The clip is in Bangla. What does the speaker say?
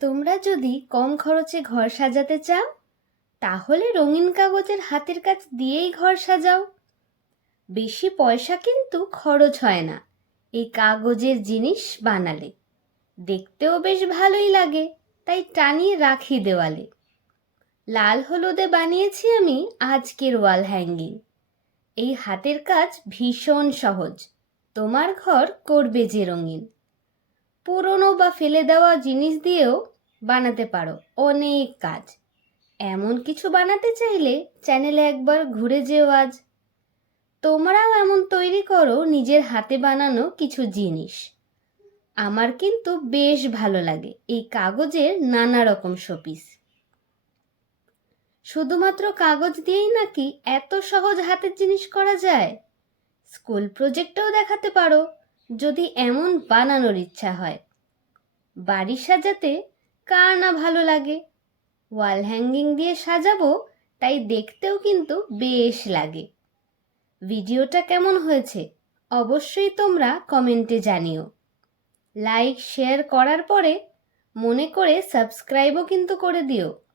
তোমরা যদি কম খরচে ঘর সাজাতে চাও, তাহলে রঙিন কাগজের হাতের কাজ দিয়েই ঘর সাজাও। বেশি পয়সা কিন্তু খরচ হয় না, এই কাগজের জিনিস বানালে। দেখতেও বেশ ভালোই লাগে, তাই টানিয়ে রাখি দেওয়ালে। লাল হলুদে বানিয়েছি আমি আজকের ওয়াল হ্যাঙ্গিং। এই হাতের কাজ ভীষণ সহজ, তোমার ঘর করবে যে রঙিন। পুরনো বা ফেলে দেওয়া জিনিস দিয়েও বানাতে পারো। অনেক কাজ। এমন কিছু বানাতে চাইলে চ্যানেলে একবার ঘুরে যেও আজ। তোমরাও এমন তৈরি করো নিজের হাতে বানানো কিছু জিনিস। আমার কিন্তু বেশ ভালো লাগে এই কাগজের নানা রকম শোপিস। শুধুমাত্র কাগজ দিয়েই নাকি এত সহজ হাতের জিনিস করা যায়? স্কুল প্রজেক্টেও দেখাতে পারো। যদি এমন বানানোর ইচ্ছা হয়। বাড়ি সাজাতে কার না ভালো লাগে? ওয়াল হ্যাঙ্গিং দিয়ে সাজাবো, তাই দেখতেও কিন্তু বেশ লাগে। ভিডিওটা কেমন হয়েছে অবশ্যই তোমরা কমেন্টে জানিও। লাইক, শেয়ার করার পরে মনে করে সাবস্ক্রাইবও কিন্তু করে দিও।